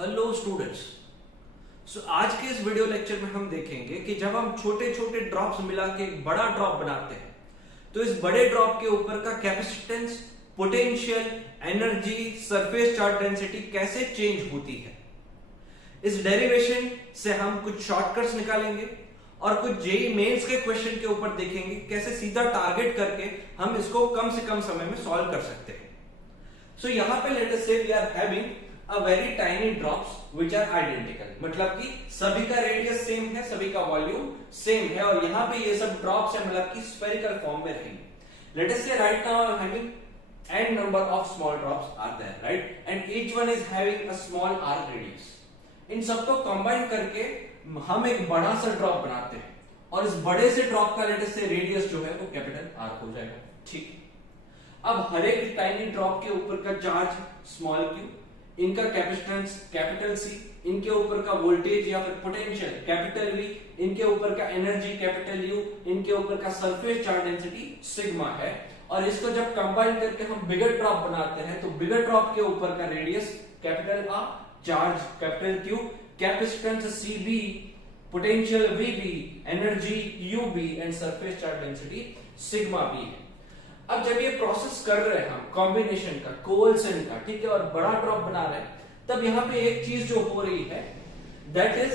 Hello students. आज के इस वीडियो लेक्चर में हम देखेंगे कि जब हम छोटे छोटे ड्रॉप्स मिला के एक बड़ा ड्रॉप बनाते हैं तो इस बड़े ड्रॉप के ऊपर का capacitance, potential, energy, surface charge density कैसे चेंज होती है। इस डेरिवेशन से हम कुछ शॉर्टकट्स निकालेंगे और कुछ जेईई मेंस के क्वेश्चन के ऊपर देखेंगे कैसे सीधा टारगेट करके हम इसको कम से कम समय में सॉल्व कर सकते हैं। सो यहां पे let us say we are having a very tiny drops which are identical, मतलब कि सभी का रेडियस सेम है, सभी का वॉल्यूम सेम है और यहाँ पे ये सब ड्रॉप्स है, मतलब कि स्फेरिकल फॉर्म में रहेंगे। लेट अस से right now I am having n number of small drops are there, right, and each one is having a small arc radius। इन सबको कंबाइन करके हम एक बड़ा सा ड्रॉप बनाते हैं और इस बड़े से ड्रॉप का लेट अस से रेडियस जो है वो कैपिटल R हो जाएगा। ठीक, अब हर एक टाइनी ड्रॉप के ऊपर का चार्ज स्मॉल q, इनका कैपेसिटेंस कैपिटल C, इनके ऊपर का वोल्टेज या फिर पोटेंशियल कैपिटल V, इनके ऊपर का एनर्जी कैपिटल U, इनके ऊपर का सरफेस चार्ज डेंसिटी सिग्मा है। और इसको जब कंबाइन करके हम बिगर ड्रॉप बनाते हैं तो बिगर ड्रॉप के ऊपर का radius capital R, charge capital Q, capacitance CB, potential VB, energy UB and surface charge density sigma B है। अब जब ये प्रोसेस कर रहे हैं हम कॉम्बिनेशन का, कोएफिशिएंट का, ठीक है, और बड़ा ड्रॉप बना रहे हैं, तब यहां पे एक चीज जो हो रही है that is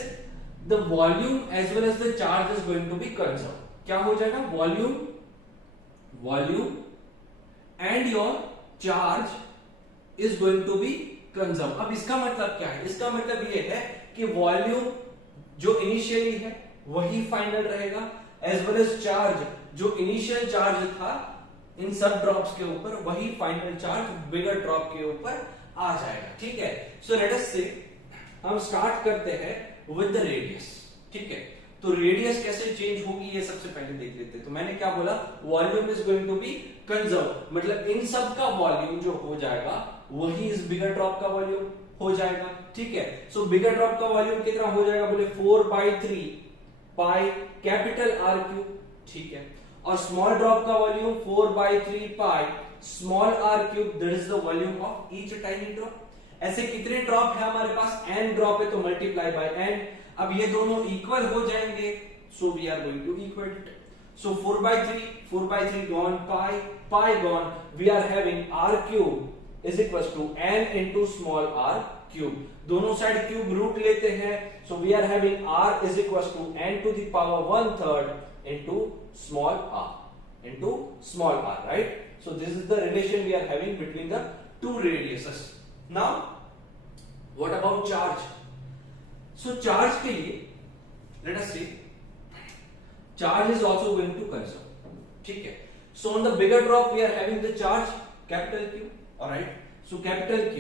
the volume as well as the charge is going to be conserve. क्या हो जाएगा? Volume and your charge is going to be conserve. अब इसका मतलब क्या है? इसका मतलब ये है कि वॉल्यूम जो इनिशियली है वही फाइनल रहेगा, एज वेल एज चार्ज जो इनिशियल चार्ज था इन सब ड्रॉप्स के ऊपर वही फाइनल चार्ज बिगर ड्रॉप के ऊपर आ जाएगा। ठीक है, सो लेट अस से हम स्टार्ट करते हैं विद द रेडियस। ठीक है, तो रेडियस कैसे चेंज होगी ये सबसे पहले देख लेते हैं। तो मैंने क्या बोला? Volume is going to be conserve, मतलब इन सब का वॉल्यूम जो हो जाएगा वही इस बिगर ड्रॉप का वॉल्यूम हो जाएगा। ठीक है, सो बिगर ड्रॉप का वॉल्यूम कितना हो जाएगा? बोले 4/3 पाई कैपिटल R क्यूब। ठीक है, और स्मॉल ड्रॉप का volume 4/3 pi small r cube, that is the volume of each tiny drop. ऐसे कितने ड्रॉप है हमारे पास? n ड्रॉप है तो मल्टीप्लाई बाय n। अब ये दोनों इक्वल हो जाएंगे, so we are going to equal it. So 4/3 gone, pi gone, we are having r cube is equal to n into small r cube. दोनों साइड क्यूब रूट लेते हैं, so we are having r is equal to n to the power 1/3 into small r, right? So this is the relation we are having between the two radiuses. Now what about charge? So charge के लिए let us see charge is also going to conserve. ठीक है, so on the bigger drop we are having the charge capital Q, all right? So capital Q,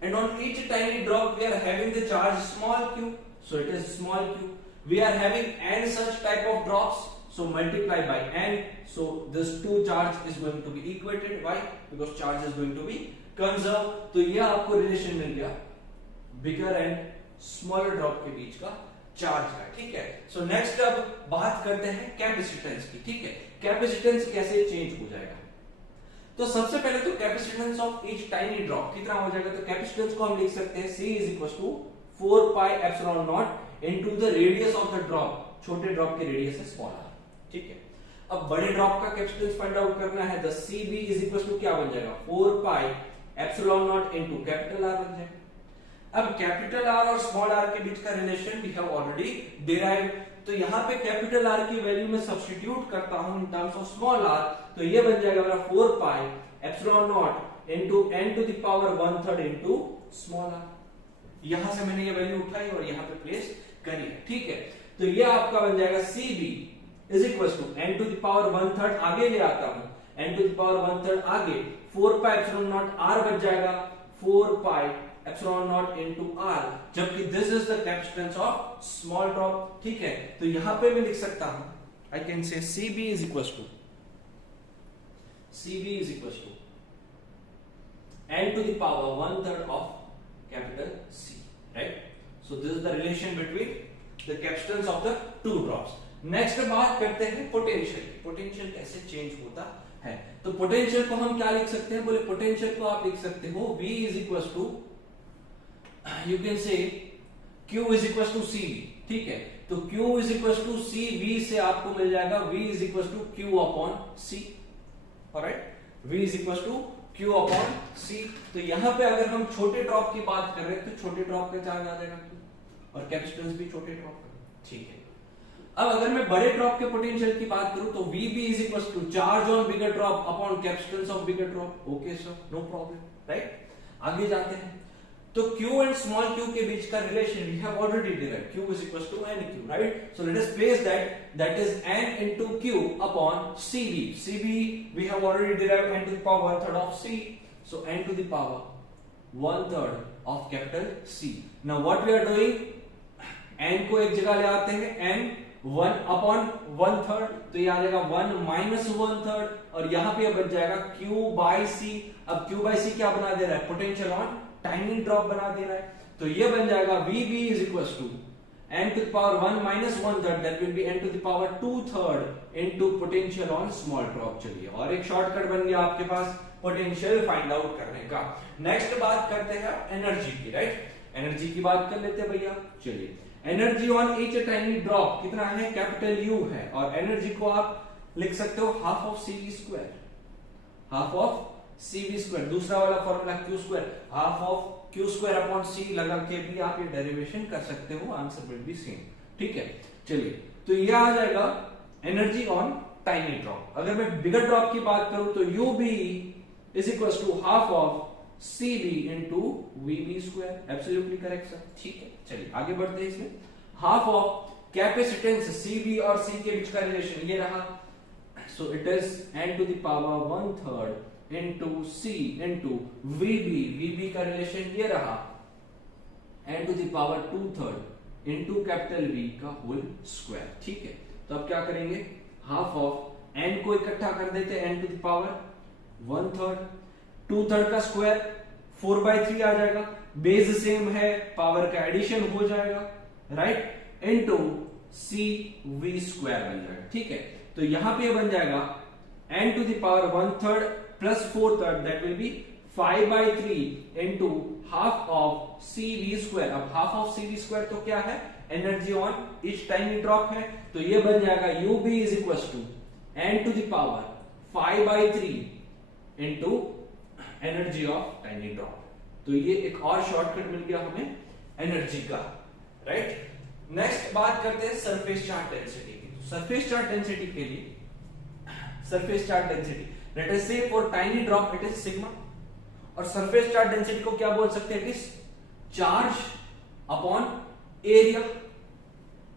and on each tiny drop we are having the charge small q, so it is small q. We are having n such type of drops, so multiply by n, so this two charge is going to be equated. Why? Because charge is going to be conserved. तो ये आपको relation मिल गया bigger and smaller drop के बीच का charge का। ठीक है, सो नेक्स्ट अब बात करते हैं कैपेसिटेंस की। ठीक है, कैपेसिटेंस कैसे चेंज हो जाएगा? तो सबसे पहले तो capacitance of each tiny drop कितना हो जाएगा? तो कैपेसिटेंस को हम लिख सकते हैं C is equal to 4 pi epsilon naught into the radius of the drop. छोटे ड्रॉप की रेडियस है स्मॉल r। ठीक है, अब बड़े ड्रॉप का कैपेसिटेंस फाइंड आउट करना है, the CB is equal to क्या बन जाएगा? 4 pi epsilon naught into capital R बन जाएगा। अब कैपिटल R और स्मॉल r के बीच का relation we have already derived, तो यहां पे कैपिटल R की वैल्यू में सब्स्टिट्यूट करता हूं in terms of small r, तो ये बन जाएगा मेरा 4 pi epsilon naught into n to the power 1/3 into small r। यहां से मैंने ये वैल्यू उठाई और यहां पे प्लेस करी है। ठीक है, तो ये आपका बन जाएगा CB is equal to n to the power 1/3, आगे ले आता हूं n टू द पावर 1/3 आगे 4 पाई एप्सिलॉन नॉट r बच जाएगा 4 pi epsilon naught into r, जबकि this is the capacitance of small drop. ठीक है, तो यहां पे मैं लिख सकता हूं, I can say CB is equal to n to the power 1/3 of capital C, right? So this is the relation between the capacitance of the two drops. Next बात करते हैं पोटेंशियल। पोटेंशियल कैसे चेंज होता है? तो potential को हम क्या लिख सकते हैं? बोले पोटेंशियल को आप लिख सकते हो V is equal to you can say Q is equal to c v, ठीक है। तो Q is equal to c v से आपको मिल जाएगा V is equal to Q upon c, alright, V is equal to Q upon c. तो यहां पे अगर हम छोटे ड्रॉप की बात कर रहे हैं तो छोटे ड्रॉप का चार्ज आ जाएगा Q, और कैपेसिटेंस भी छोटे ड्रॉप का, ठीक है। अब अगर मैं बड़े ड्रॉप के पोटेंशियल की बात करूं तो VB is equal to charge on bigger drop upon capacitance of bigger drop. Okay sir, no problem, right. आगे जाते हैं, तो Q एंड स्मॉल q के बीच का relation we have already derived, Q is equal to NQ, right. So let us place that is N into Q upon CV। CV we have already derived N to the power 1/3 of C, so N to the power 1/3 of capital C। Now what we are doing, N को एक जगह ले आते हैं, N 1 upon 1/3, तो ये आ जाएगा 1 minus 1/3, और यहां पे बच जाएगा Q बाई C। अब Q बाई C क्या बना दे रहा है, पोटेंशियल ऑन टाइनी ड्रॉप बना दे रहा है। तो ये बन जाएगा VB is equal to N to the power 1 minus 1/3, that will be N to the power 2/3 into potential on small drop। चलिए, और एक शॉर्टकट बन गया आपके पास पोटेंशियल फाइंड आउट करने का। नेक्स्ट बात करते हैं एनर्जी की, राइट। एनर्जी की बात कर लेते हैं भैया, चलिए। Energy on each tiny drop कितना है, कैपिटल U है, और एनर्जी को आप लिख सकते हो half of CV square, half of CV square. दूसरा वाला formula Q square, half of Q square upon C लगा के भी आप ये डेरिवेशन कर सकते हो, आंसर विल बी सेम, ठीक है। चलिए, तो ये आ जाएगा एनर्जी ऑन टाइनी ड्रॉप। अगर मैं बिगर ड्रॉप की बात करूं तो UB is equal to half of CV into VB square. Absolutely correct sir, ठीक है। चलिए आगे बढ़ते हैं, इसमें हाफ ऑफ कैपेसिटेंस CV और C के बीच का रिलेशन ये रहा, so it is N to the power 1/3 into C into VB का रिलेशन ये रहा N to the power 2/3 into capital V का होल स्क्वायर, ठीक है। तो अब क्या करेंगे, हाफ ऑफ N को इकट्ठा कर देते हैं, N टू द पावर 1/3, 2/3 का स्क्वायर 4/3 आ जाएगा, बेस सेम है, पावर का एडिशन हो जाएगा, राइट, इंटू CV स्क्वायर बन जाएगा, ठीक है। तो यहां पे बन जाएगा N to the power 1/3 plus 4/3, that will be 5/3 into half of CV square. अब हाफ ऑफ CV स्क्वायर तो क्या है, energy on each tiny drop है, तो ये बन जाएगा UB is equal to N to the power 5/3 into energy of tiny drop. तो ये एक और शॉर्टकट मिल गया हमें एनर्जी का, राइट। नेक्स्ट बात करते हैं सरफेस चार्ज डेंसिटी की। सरफेस चार्ज डेंसिटी के लिए, surface charge density let us say for tiny drop it is sigma, और सरफेस चार्ज डेंसिटी को क्या बोल सकते हैं, it is charge upon area.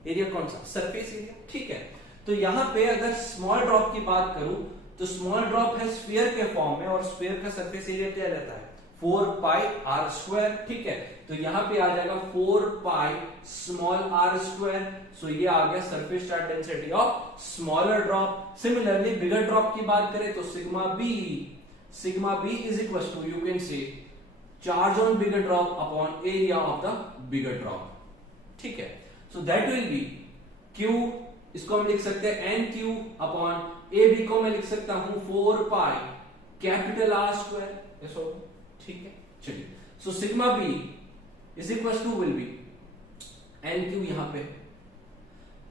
Area कौन सा, सरफेस एरिया, ठीक है। तो यहां पे अगर स्मॉल ड्रॉप की बात करूं तो स्मॉल ड्रॉप है स्फीयर के फॉर्म में, और स्फीयर का सरफेस एरिया क्या रहता है, 4πr², ठीक है। तो यहां पे आ जाएगा 4π स्मॉल r स्क्वायर। सो ये आ गया surface charge density of smaller drop. Similarly bigger drop की बात करें तो sigma B is equal to, you can say charge on bigger drop upon area of the bigger drop, ठीक है। So that will be Q, इसको हम लिख सकते हैं NQ अपॉन AB को मैं लिख सकता हूं 4π कैपिटल R स्क्वायर, ऐसा, ठीक है। चलिए, so sigma B is equal to will be NQ, यहां पे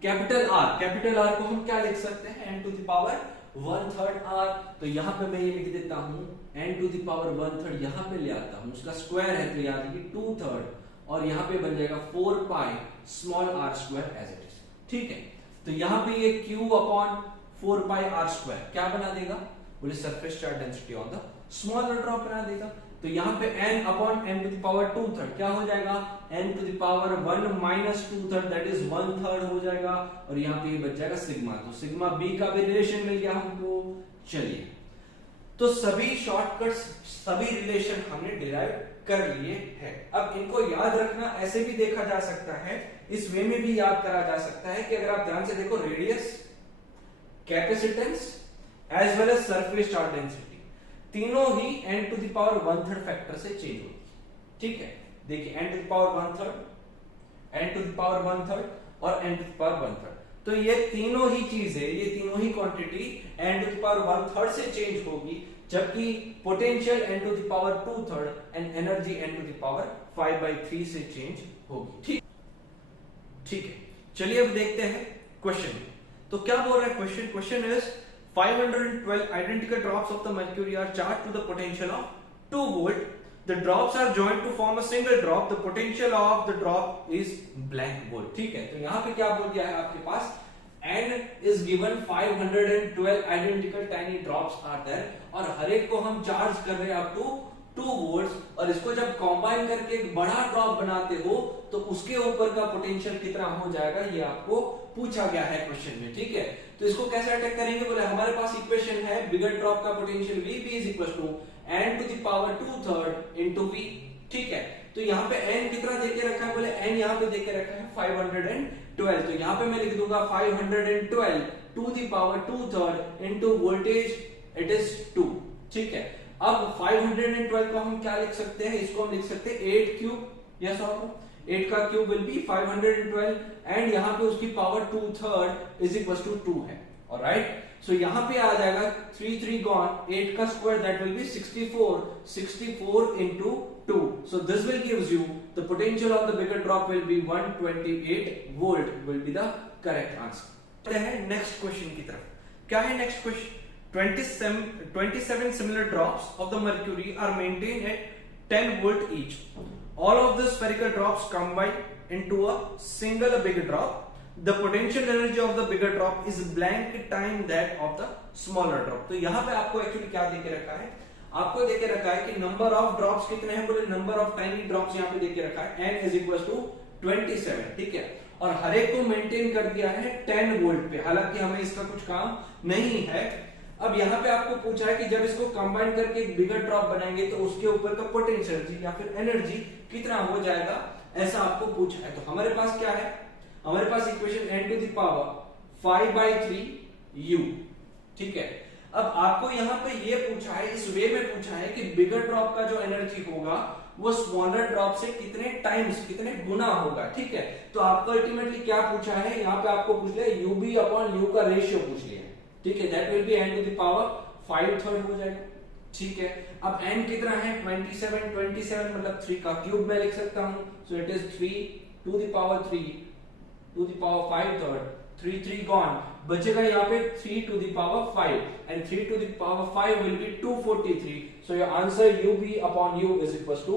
कैपिटल R को हम क्या लिख सकते हैं, N to the power 1/3 R। तो यहां पे मैं ये लिख देता हूं N टू द पावर 1/3, यहां पे ले आता हूं, उसका स्क्वायर है तो याद रखिए 2/3, और यहां पे बन जाएगा 4π small r square as it is, ठीक है। तो यहां पे ये Q अपॉन 4π r स्क्वायर क्या बना देगा, बोले surface charge density on the smaller drop बना देगा। तो यहां पे n upon n to the power 2/3 क्या हो जाएगा, n to the power 1 minus 2/3, that is 1/3 हो जाएगा, और यहां पे ये बच जाएगा सिग्मा। तो सिग्मा बी का भी रिलेशन मिल गया हमको। चलिए, तो सभी शॉर्टकट्स, सभी रिलेशन हमने डिराइव कर लिए हैं। अब इनको याद रखना ऐसे भी देखा जा सकता है, इस वे में भी याद करा जा सकता है कि अगर आप ध्यान से देखो, radius, capacitance as well as surface charge density तीनों ही n to the power 1/3 factor से चेंज होती है, ठीक है। देखिए n to the power 1/3, n to the power 1/3 और n टू द पावर 1/3, तो ये तीनों ही चीजें, ये तीनों ही quantity n to the power 1/3 से चेंज होगी, जबकि potential n to the power 2/3 and energy n to the power 5/3 से चेंज होगी। ठीक है, चलिए अब देखते हैं क्वेश्चन। तो क्या बोल रहा है question? Question is 512 identical drops of the mercury are charged to the potential of 2 volt. The drops are joined to form a single drop. The potential of the drop is blank volt. ठीक है, तो यहां पे क्या बोल दिया है आपके पास? N is given 512 identical tiny drops are there, और हर एक को हम चार्ज कर रहे हैं अप टू 2 वोल्ट्स, और इसको जब कंबाइन करके एक बड़ा ड्रॉप बनाते हो तो उसके ऊपर का पोटेंशियल कितना हो जाएगा, ये आपको पूछा गया है क्वेश्चन में। ठीक है, तो इसको कैसे अटैक करेंगे? बोले हमारे पास इक्वेशन है बिगर ड्रॉप का potential VB is equal to n to the power 2/3 into V। ठीक है, तो यहाँ पे n कितना देके रखा है? बोले n यहाँ पे देके रखा है 512, तो यहाँ पे मैं लिख दूंगा 512 to the power 2/3 into voltage it is 2। ठीक है, अब 512 को हम क्या लिख सकते हैं? इसको हम लिख सकते हैं 8 क्यूब, यस और 8 का क्यूब विल बी 512 एंड यहाँ पे उसकी पावर 2/3 इज इक्वल टू 2 है। ऑलराइट, सो यहाँ पे आ जाएगा 3 3 गॉन, 8 का square that will B 64 into 2, so this will gives you the potential of the bigger drop will be 128 volt will be the correct answer। Next question की तरफ। क्या है next question? 27 similar drops of the mercury are maintained at 10 volt each. All of the spherical drops combine into a single big drop. The potential energy of the bigger drop is blank time that of the smaller drop. तो यहाँ पे आपको actually क्या देके रखा है? आपको देके रखा है कि नंबर ऑफ ड्रॉप्स कितने हैं? बोले नंबर ऑफ टाइनी ड्रॉप्स यहाँ पे देके रखा है n इज इक्वल टू 27। ठीक है, और हर एक को मेंटेन कर दिया है 10 वोल्ट पे, हालांकि हमें इसका कुछ काम नहीं है। अब यहाँ पे आपको पूछा है कि जब इसको कंबाइन करके एक बिगर ड्रॉप बनाएंगे तो उसके ऊपर का पोटेंशियल या फिर एनर्जी कितना हो जाएगा, ऐसा आपको पूछा है। तो हमारे पास क्या है? हमारे पास equation n to the power 5/3 u। ठीक है, अब आपको यहाँ पे ये पूछा है, इस वे में पूछा है कि बिगर ड्रॉप का जो एनर्जी होगा वो स्मॉलर ड्रॉप से कितने टाइम्स, कितने गुना होगा। ठीक है, तो आपको अल्टीमेटली क्या पूछा है? यहाँ पे आपको पूछ लिया यूबी अपॉन यू का रेशियो पूछ लिया है। ठीक है, that will be n to the power 5/3 हो जाएगा। ठीक है, अब n कितना है? 27 मतलब 3 का क्यूब में लिख सकता हूं, so it is 3 to the power 3 to the power 5/3, 3 3 gone, बचेगा यहाँ पे 3 to the power 5 and 3 to the power 5 will be 243। So your answer UB upon U is equal to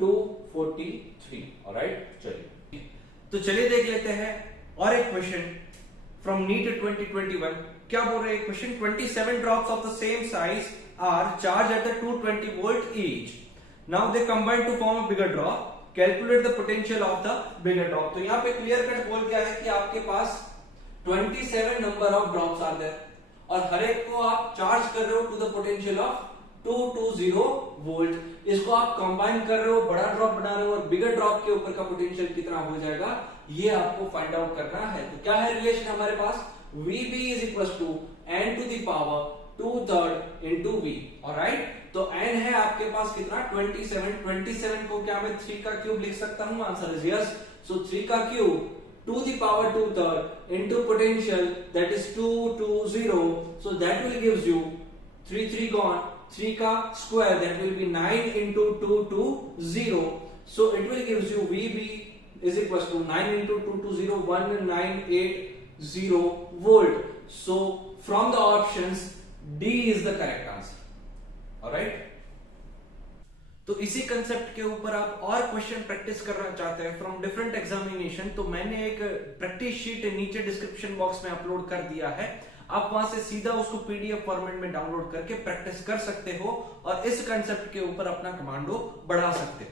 243। Alright, चलिए तो चलिए देख लेते हैं और एक क्वेश्चन फ्रॉम नीट 2021। क्या बोल रहे हैं question? 27 drops of the same size are charged at the 220 volt each. Now they combine to form a bigger drop. Calculate the potential of the bigger drop. तो यहाँ पे क्लियर कट बोल दिया है कि आपके पास 27 number of drops are there, और हर एक को आप चार्ज कर रहे हो to the potential of 220 volt. इसको आप कंबाइन कर रहे हो, बड़ा ड्रॉप बना रहे हो, और बिगर ड्रॉप के ऊपर का पोटेंशियल कितना हो जाएगा, ये आपको फाइंड आउट करना है। तो क्या है रिलेशन हमारे पास? VB is equals to n to the power 2/3 into V। Alright, तो n है आपके पास कितना? 27 को क्या मैं 3 का क्यूब लिख सकता हूं? Answer is yes. सो 3 का cube two the power 2/3 into potential that is 220, so that will gives you 3 3 gone, 3 का square that will be 9 into 220, so it will gives you VB is equals to 9 into 220 1980 volt. So from the options D is the correct answer. Alright, तो इसी concept के ऊपर आप और question practice करना चाहते हैं फ्रॉम डिफरेंट एग्जामिनेशन, तो मैंने एक प्रैक्टिस शीट नीचे डिस्क्रिप्शन बॉक्स में अपलोड कर दिया है। आप वहां से सीधा उसको पीडीएफ फॉर्मेट में डाउनलोड करके प्रैक्टिस कर सकते हो और इस कंसेप्ट के ऊपर अपना कमांडो बढ़ा सकते हो।